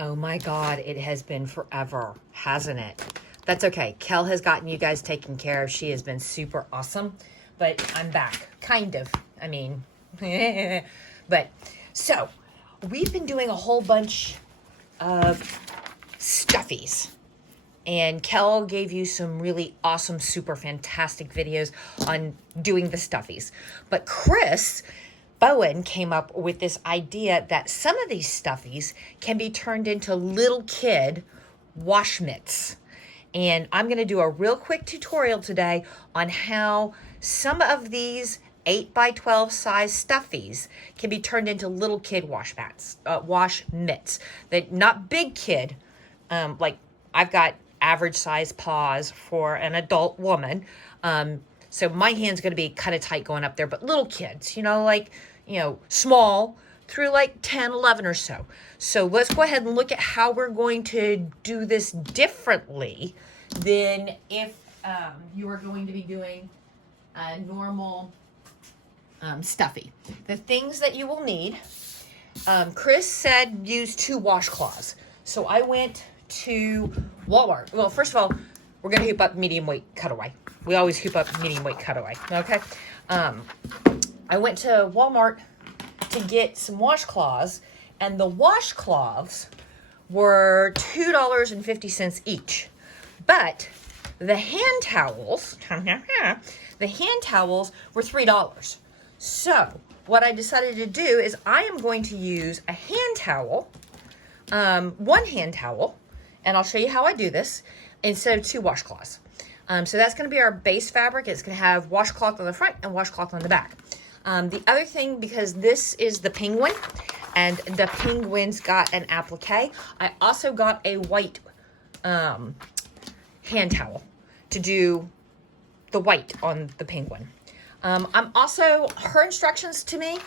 Oh my God, it has been forever, hasn't it? That's okay. Kel has gotten you guys taken care of. She has been super awesome, but I'm back, kind of. I mean, but so we've been doing a whole bunch of stuffies. And Kel gave you some really awesome, super fantastic videos on doing the stuffies. But Chris Bowen came up with this idea that some of these stuffies can be turned into little kid washmits. And I'm going to do a real quick tutorial today on how some of these 8x12 size stuffies can be turned into little kid washmits. That not big kid, like I've got average size paws for an adult woman. So my hand's going to be kind of tight going up there, but little kids, small through like 10, 11 or so. So let's go ahead and look at how we're going to do this differently than if you are going to be doing a normal stuffy. The things that you will need, Chris said use 2 washcloths. So I went to Walmart. Well, first of all, we're going to hoop up medium weight cutaway. We always hoop up medium weight cutaway, okay? I went to Walmart to get some washcloths, and the washcloths were $2.50 each. But the hand towels, were $3. So what I decided to do is I am going to use a hand towel, one hand towel, and I'll show you how I do this, instead of 2 washcloths. So that's going to be our base fabric. It's going to have washcloth on the front and washcloth on the back. The other thing, because this is the penguin, and the penguin's got an applique, I also got a white hand towel to do the white on the penguin. I'm also, her instructions to me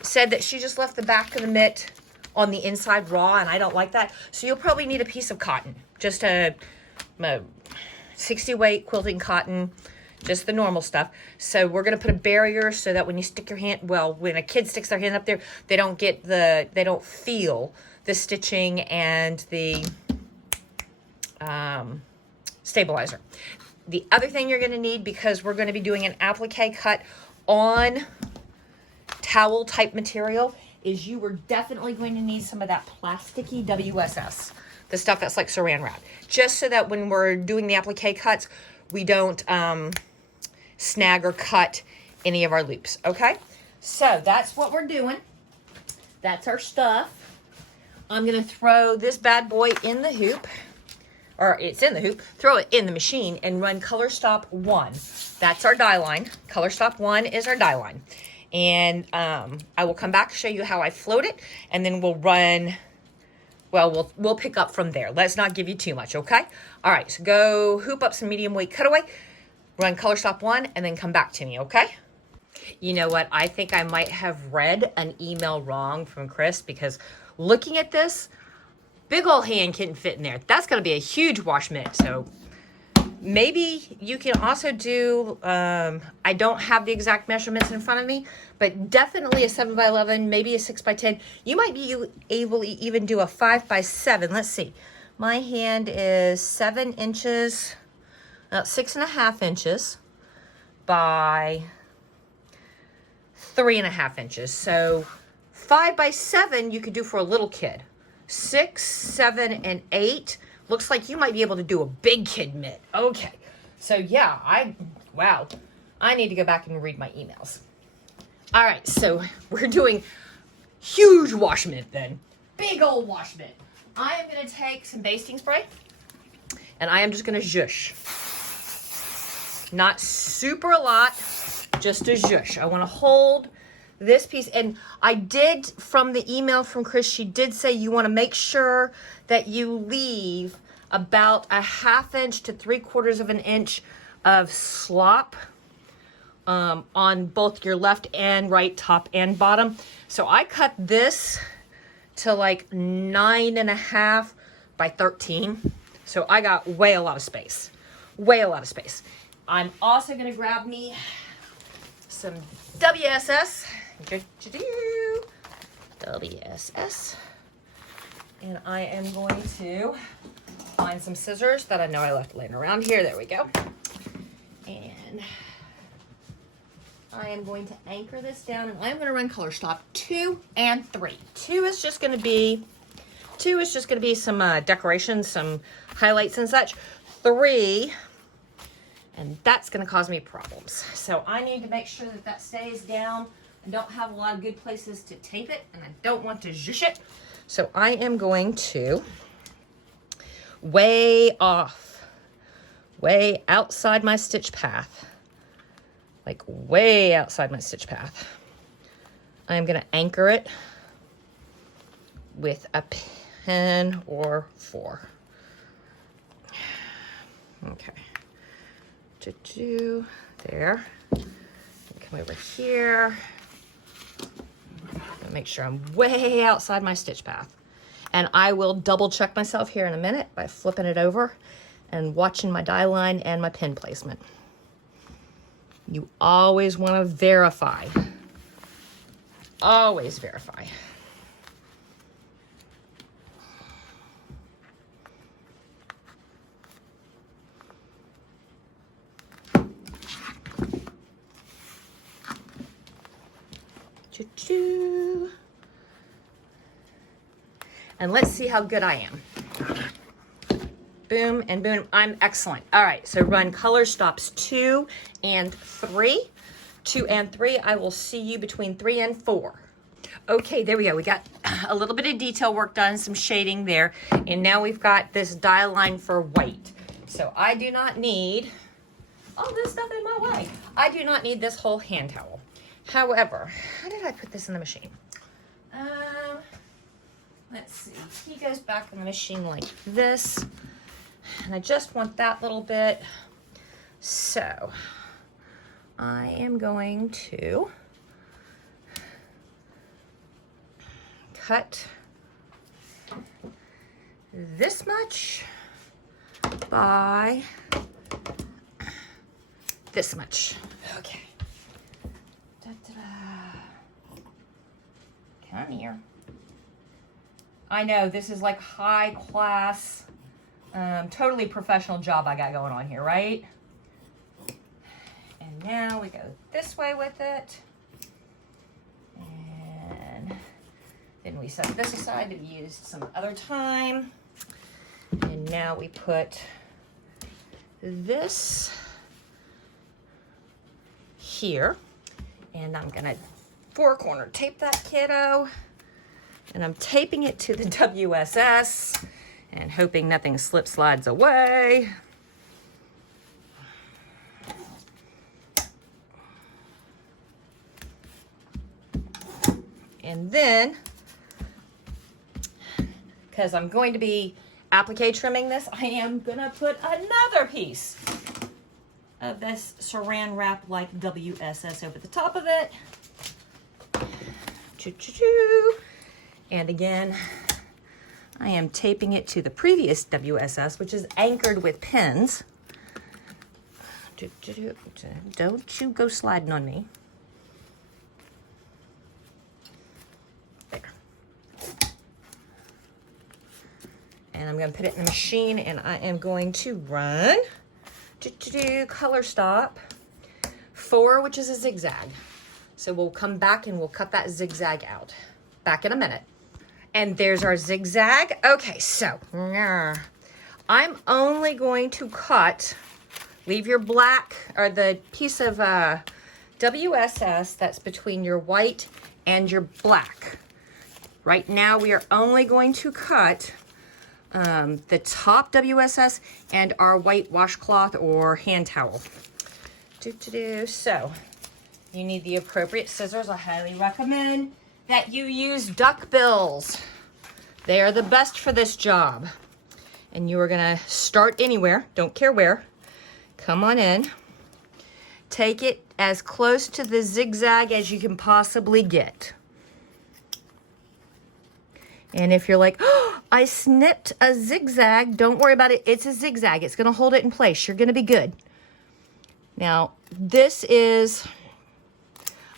said that she just left the back of the mitt on the inside raw, and I don't like that. So you'll probably need a piece of cotton, just a 60 weight quilting cotton, just the normal stuff. So we're gonna put a barrier so that when you stick your hand, well, when a kid sticks their hand up there, they don't feel the stitching and the stabilizer. The other thing you're gonna need, because we're gonna be doing an applique cut on towel type material, is you were definitely going to need some of that plasticky WSS, the stuff that's like saran wrap, just so that when we're doing the applique cuts, we don't snag or cut any of our loops, okay? So that's what we're doing. That's our stuff. I'm gonna throw this bad boy in the hoop, or it's in the hoop, throw it in the machine and run color stop 1. That's our die line. Color stop 1 is our die line. And I will come back to show you how I float it, and then we'll run, well, we'll pick up from there. Let's not give you too much, okay? All right, so go hoop up some medium weight cutaway, run color stop 1, and then come back to me, okay? You know what? I think I might have read an email wrong from Chris, because looking at this, big old hand couldn't fit in there. That's going to be a huge wash mitt, so maybe you can also do, I don't have the exact measurements in front of me, but definitely a 7x11, maybe a 6x10. You might be able to even do a 5x7. Let's see. My hand is 7 inches, 6.5 inches by 3.5 inches. So 5x7 you could do for a little kid. 6, 7, and 8. Looks like you might be able to do a big kid mitt. Okay. So yeah, wow. I need to go back and read my emails. All right, so we're doing huge wash mitt then. Big old wash mitt. I am going to take some basting spray, and I am just going to zhoosh. Not super a lot, just a zhoosh. I want to hold this piece, and I did, from the email from Chris, she did say you want to make sure that you leave about a 1/2 inch to 3/4 of an inch of slop on both your left and right, top and bottom. So I cut this to like 9.5 by 13. So I got way a lot of space. I'm also going to grab me some WSS. WSS. And I am going to find some scissors that I know I left laying around here. There we go. And I am going to anchor this down, and I'm going to run color stop 2 and 3. 2 is just going to be some decorations, some highlights and such. 3, and that's going to cause me problems. So I need to make sure that that stays down. I don't have a lot of good places to tape it, and I don't want to zhoosh it. So I am going to way outside my stitch path, like way outside my stitch path. I'm going to anchor it with a pin or 4. Okay. There. Come over here. Make sure I'm way outside my stitch path. And I will double check myself here in a minute by flipping it over and watching my die line and my pin placement. You always want to verify. Always verify. Choo-choo. And let's see how good I am. Boom and boom. I'm excellent. All right, so run color stops 2 and 3. 2 and 3. I will see you between 3 and 4. Okay, there we go. We got a little bit of detail work done, some shading there, and now we've got this die line for white. So I do not need all this stuff in my way. I do not need this whole hand towel. However, how did I put this in the machine? Let's see. He goes back in the machine like this. And I just want that little bit. So I am going to cut this much by this much. Okay. Come here. I know this is like high class, totally professional job I got going on here, right? And now we go this way with it. And then we set this aside to be used some other time. And now we put this here. And I'm gonna 4-corner tape that kiddo. And I'm taping it to the WSS and hoping nothing slip slides away. And then, because I'm going to be applique trimming this, I am gonna put another piece of this saran wrap like WSS over the top of it. Choo-choo-choo. And again, I am taping it to the previous WSS, which is anchored with pins. Don't you go sliding on me. There. And I'm going to put it in the machine, and I am going to run color stop 4, which is a zigzag. So we'll come back and we'll cut that zigzag out. Back in a minute. And there's our zigzag. Okay, so I'm only going to cut, leave your black, or the piece of WSS that's between your white and your black. Right now we are only going to cut the top WSS and our white washcloth or hand towel. So you need the appropriate scissors. I highly recommend that you use duck bills. They are the best for this job. And you are gonna start anywhere, don't care where. Come on in. Take it as close to the zigzag as you can possibly get. And if you're like, oh, I snipped a zigzag, don't worry about it. It's a zigzag. It's gonna hold it in place. You're gonna be good. Now, this is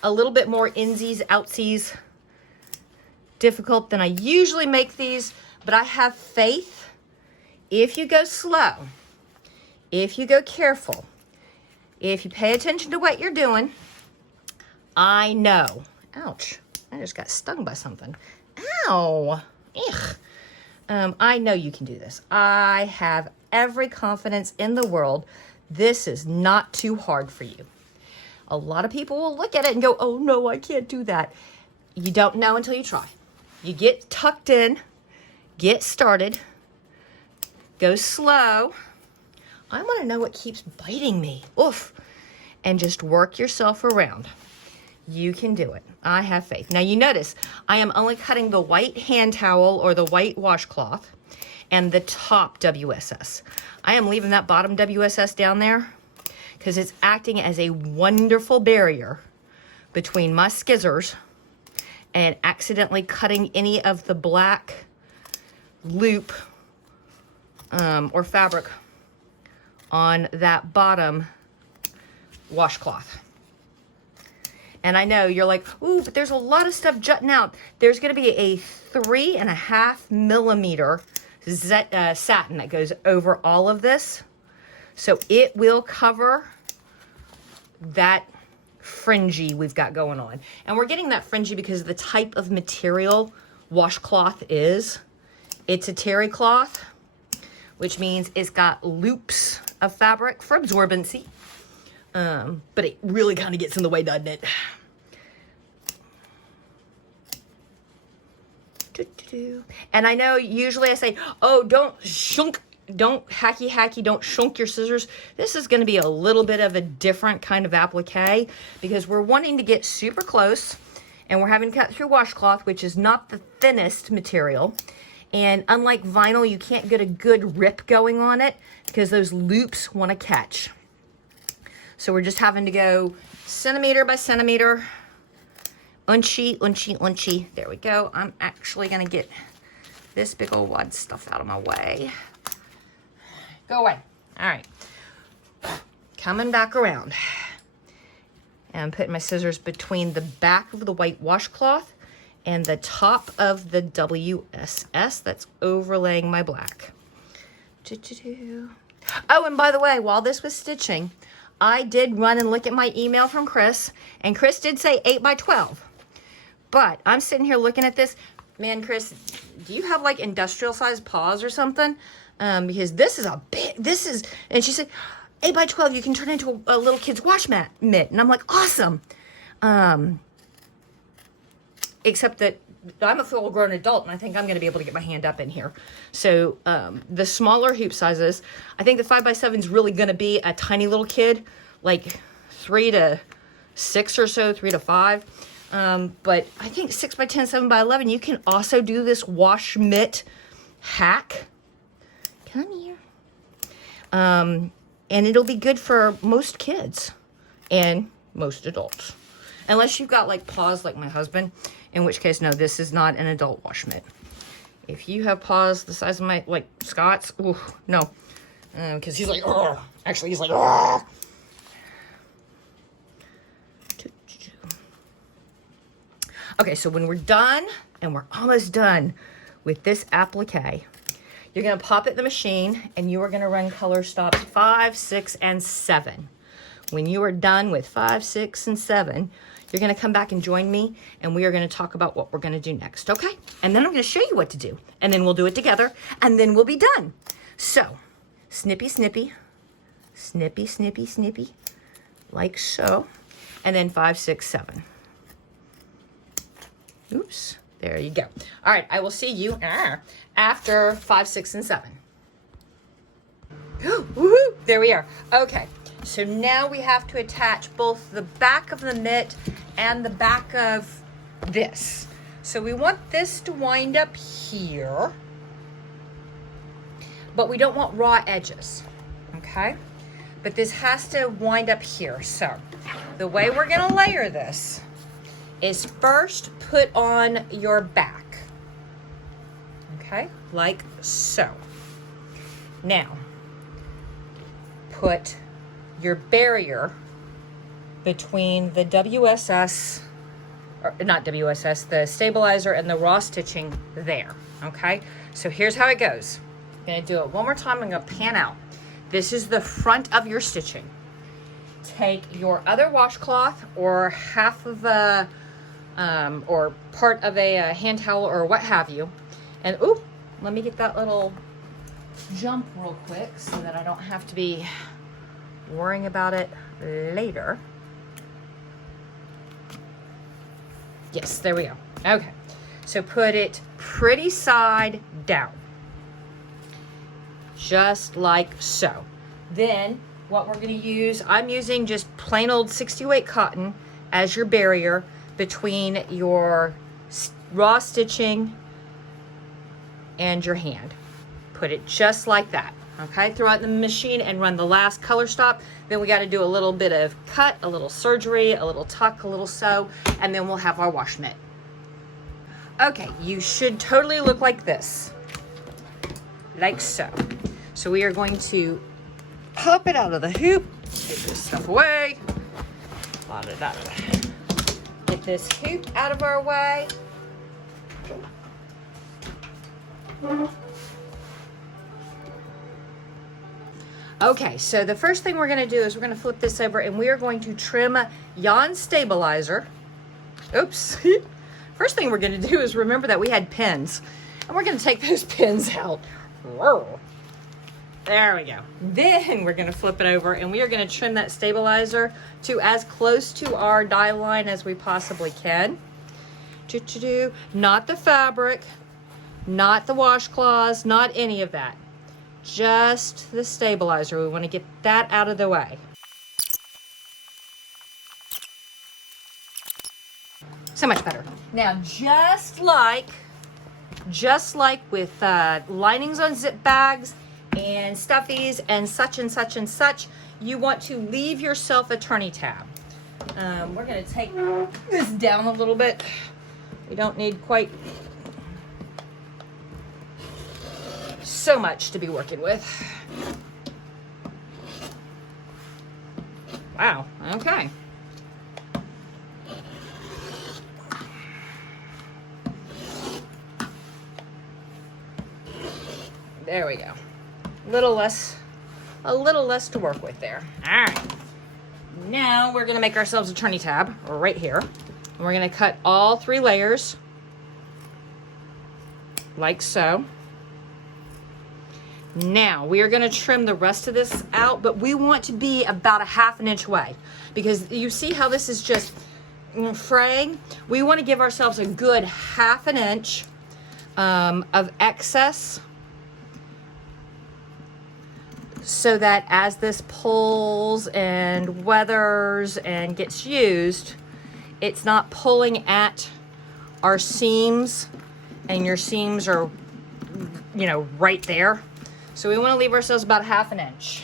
a little bit more insies, outsies difficult than I usually make these, But I have faith if you go slow, if you go careful, if you pay attention to what you're doing, I know. Ouch, I just got stung by something. Ow, ugh. I know you can do this. I have every confidence in the world. This is not too hard for you. A lot of people will look at it and go, oh no, I can't do that. You don't know until you try. You get tucked in, get started, go slow. I want to know what keeps biting me. Oof. And just work yourself around. You can do it. I have faith. Now you notice I am only cutting the white hand towel or the white washcloth and the top WSS. I am leaving that bottom WSS down there because it's acting as a wonderful barrier between my skizzers and accidentally cutting any of the black loop or fabric on that bottom washcloth. And I know you're like, ooh, but there's a lot of stuff jutting out. There's going to be a 3.5 millimeter satin that goes over all of this. So it will cover that fringy we've got going on. And we're getting that fringy because of the type of material washcloth is. It's a terry cloth, which means it's got loops of fabric for absorbency. But it really kind of gets in the way, doesn't it? And I know usually I say, oh, don't hacky, don't shunk your scissors. This is going to be a little bit of a different kind of applique because we're wanting to get super close and we're having cut through washcloth, which is not the thinnest material. And unlike vinyl, you can't get a good rip going on it because those loops want to catch. So we're just having to go centimeter by centimeter, unchy. There we go. I'm actually going to get this big old wad stuff out of my way. Go away. All right. Coming back around. And I'm putting my scissors between the back of the white washcloth and the top of the WSS that's overlaying my black. Oh, and by the way, while this was stitching, I did run and look at my email from Chris, and Chris did say 8 by 12. But I'm sitting here looking at this. Man, Chris, do you have like industrial sized paws or something? Because this is a big, and she said, 8 by 12, you can turn into a little kid's Washmit. And I'm like, awesome. Except that I'm a full grown adult and I think I'm going to be able to get my hand up in here. So the smaller hoop sizes, I think the 5 by 7 is really going to be a tiny little kid, like 3 to 6 or so, 3 to 5. But I think 6 by 10, 7 by 11, you can also do this Washmit hack. Come here. And it'll be good for most kids and most adults. Unless you've got like paws like my husband, in which case, no, this is not an adult Washmit. If you have paws the size of my, like Scott's, ooh, no. Because he's like, oh, actually he's like, oh. Okay, so when we're done, and we're almost done with this applique, you're gonna pop it in the machine and you are gonna run color stops 5, 6, and 7. When you are done with 5, 6, and 7, you're going to come back and join me, and we are going to talk about what we're going to do next, okay? And then I'm going to show you what to do, and then we'll do it together, and then we'll be done. So, snippy, snippy, snippy, snippy, snippy, like so, and then 5, 6, 7. Oops, there you go. All right, I will see you after 5, 6, and 7. Woohoo! There we are. Okay. So now we have to attach both the back of the mitt and the back of this. So we want this to wind up here, but we don't want raw edges, okay? But this has to wind up here. So the way we're gonna layer this is first put on your back, okay? Like so. Now, put your barrier between the WSS, or not WSS, the stabilizer and the raw stitching there, okay? So here's how it goes. I'm gonna do it one more time. I'm gonna pan out. This is the front of your stitching. Take your other washcloth or half of a, or part of a hand towel or what have you. And ooh, let me get that little jump real quick so that I don't have to be worrying about it later. Yes, there we go. Okay, so put it pretty side down, just like so. Then what we're going to use, I'm using just plain old 60 weight cotton as your barrier between your raw stitching and your hand. Put it just like that. Okay, throw it in the machine and run the last color stop. Then we got to do a little bit of cut, a little surgery, a little tuck, a little sew, and then we'll have our wash mitt. Okay, you should totally look like this, like so. So we are going to pop it out of the hoop, get this stuff away, get this hoop out of our way. Okay, so the first thing we're going to do is we're going to flip this over and we are going to trim yon stabilizer. Oops. First thing we're going to do is remember that we had pins, and we're going to take those pins out. There we go. Then we're going to flip it over and we are going to trim that stabilizer to as close to our die line as we possibly can. Not the fabric, not the washcloths, not any of that. Just the stabilizer. We want to get that out of the way. So much better. Now, just like with linings on zip bags and stuffies and such and such and such, you want to leave yourself a turning tab. We're going to take this down a little bit. We don't need quite so much to be working with. Wow, okay. There we go. A little less to work with there. All right. Now we're gonna make ourselves a turning tab right here. And we're gonna cut all 3 layers like so. Now we are going to trim the rest of this out, but we want to be about a 1/2 inch away, because you see how this is just fraying. We want to give ourselves a good 1/2 inch of excess, so that as this pulls and weathers and gets used, it's not pulling at our seams, and your seams are, you know, right there. So we want to leave ourselves about 1/2 inch.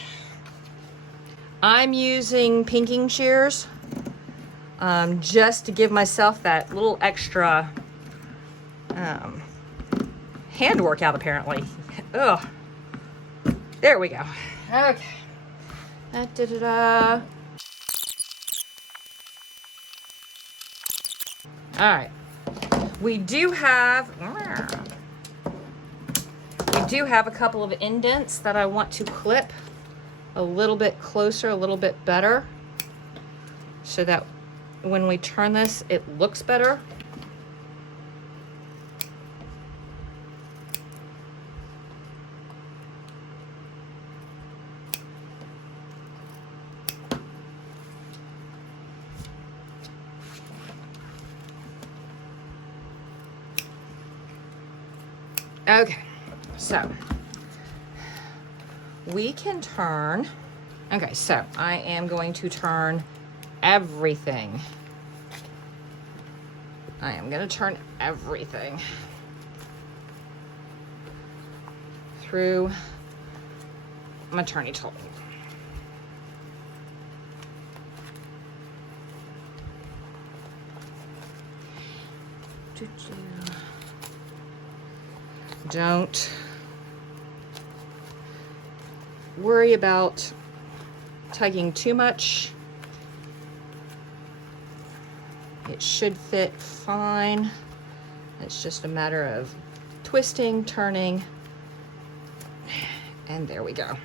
I'm using pinking shears just to give myself that little extra hand workout, apparently. Ugh. There we go. Okay. Da-da-da-da. All right. We do have a couple of indents that I want to clip a little bit closer, a little bit better, so that when we turn this, it looks better. Okay. So we can turn, okay, so I am going to turn everything. I am going to turn everything through my turning tool. Don't worry about tugging too much. It should fit fine. It's just a matter of twisting, turning, and there we go.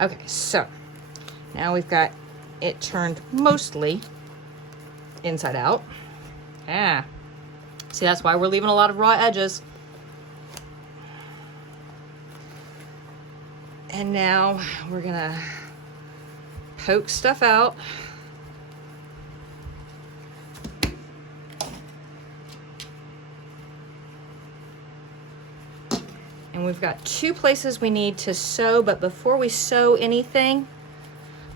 Okay, so now we've got it turned mostly inside out. Yeah. See, that's why we're leaving a lot of raw edges. And now we're gonna poke stuff out. And we've got 2 places we need to sew, but before we sew anything,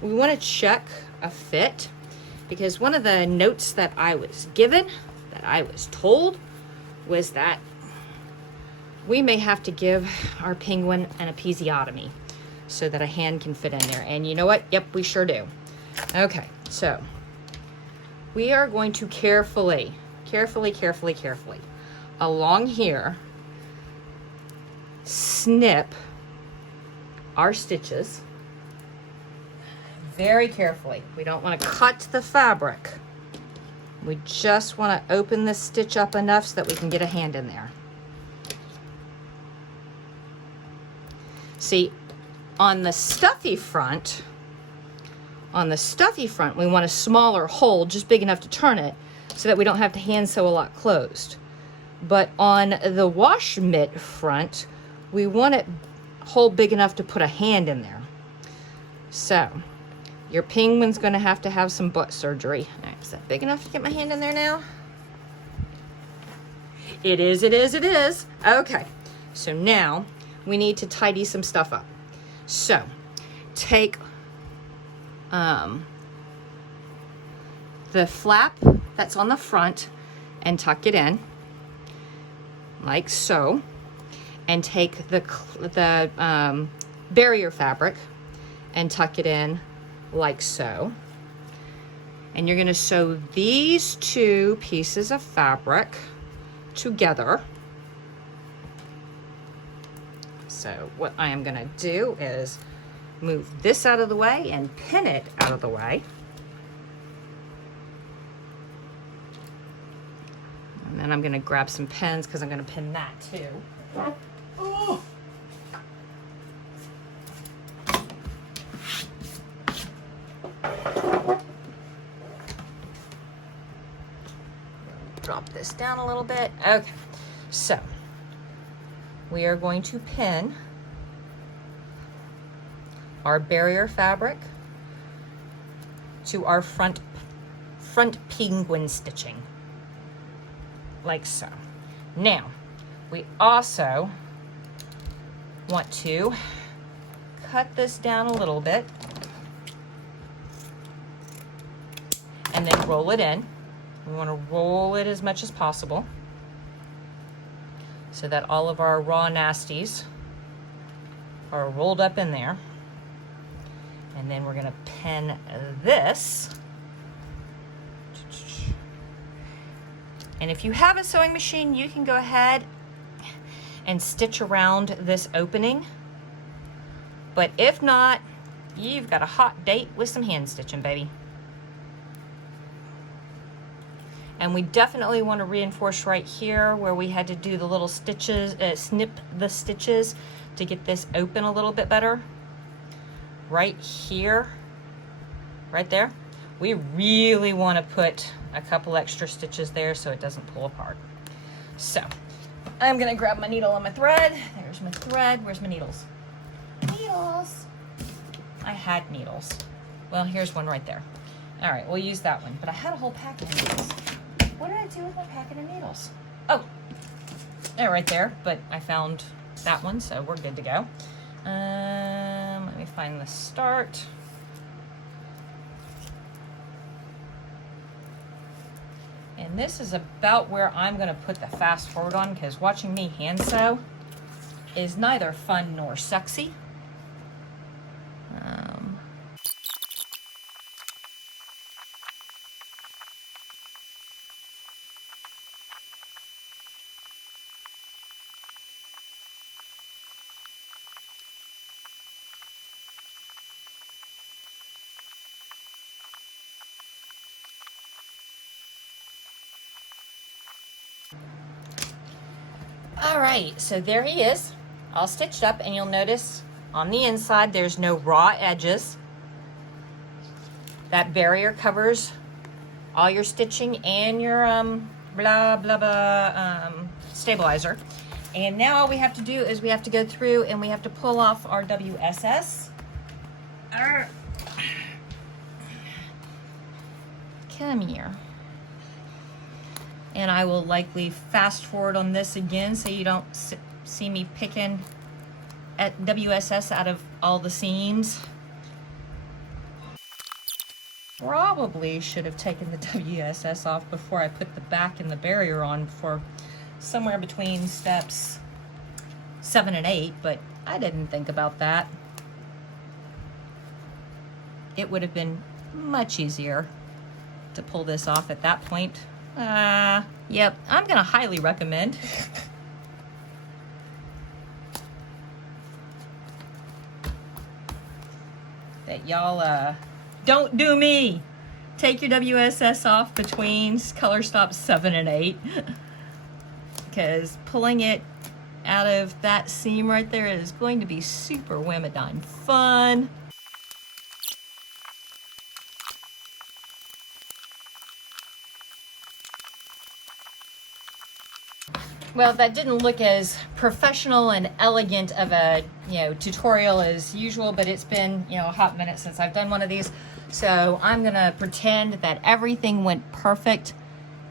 we want to check a fit, because one of the notes that I was given, that I was told, was that we may have to give our penguin an episiotomy so that a hand can fit in there. And you know what? Yep, we sure do. Okay, so we are going to carefully along here snip our stitches very carefully. We don't want to cut the fabric. We just want to open this stitch up enough so that we can get a hand in there. See, on the stuffy front, we want a smaller hole, just big enough to turn it, so that we don't have to hand sew a lot closed. But on the Washmit front, we want it hole big enough to put a hand in there. So your penguin's going to have some butt surgery. All right, is that big enough to get my hand in there now? It is, it is, it is. Okay, so now we need to tidy some stuff up. So take the flap that's on the front and tuck it in like so, and take the barrier fabric and tuck it in like so. And you're going to sew these 2 pieces of fabric together. So what I am going to do is move this out of the way and pin it out of the way. And then I'm going to grab some pins because I'm going to pin that too. Oh. Drop this down a little bit. Okay, so we are going to pin our barrier fabric to our front penguin stitching, like so. Now, we also want to cut this down a little bit and then roll it in. We want to roll it as much as possible so that all of our raw nasties are rolled up in there. And then we're going to pin this. And if you have a sewing machine, you can go ahead and stitch around this opening. But if not, you've got a hot date with some hand stitching, baby. And we definitely want to reinforce right here where we had to do the little stitches, snip the stitches to get this open a little bit better. Right here, right there. We really want to put a couple extra stitches there so it doesn't pull apart. So I'm gonna grab my needle and my thread. There's my thread. Where's my needles? Needles. I had needles. Well, here's one right there. All right, we'll use that one. But I had a whole packet of needles. What did I do with my packet of needles? Oh, they're right there. But I found that one, so we're good to go. Let me find the start. And this is about where I'm going to put the fast forward on, because watching me hand sew is neither fun nor sexy. All right, so there he is, all stitched up, and you'll notice on the inside there's no raw edges. That barrier covers all your stitching and your blah blah blah stabilizer. And now all we have to do is we have to go through and we have to pull off our WSS. Come here. And I will likely fast forward on this again so you don't see me picking at WSS out of all the seams. Probably should have taken the WSS off before I put the back and the barrier on for somewhere between steps 7 and 8, but I didn't think about that. It would have been much easier to pull this off at that point. Yep, I'm gonna highly recommend that y'all don't do me. Take your WSS off between color stops 7 and 8, because pulling it out of that seam right there is going to be super Wimmadine fun. Well, that didn't look as professional and elegant of a, tutorial as usual, but it's been, a hot minute since I've done one of these. So I'm gonna pretend that everything went perfect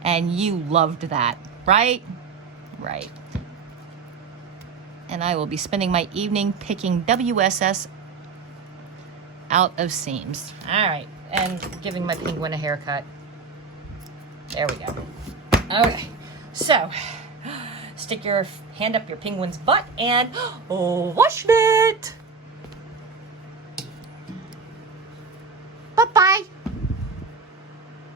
and you loved that, right? Right. And I will be spending my evening picking WSS out of seams. All right, and giving my penguin a haircut. There we go. Okay, so stick your hand up your penguin's butt and Washmit!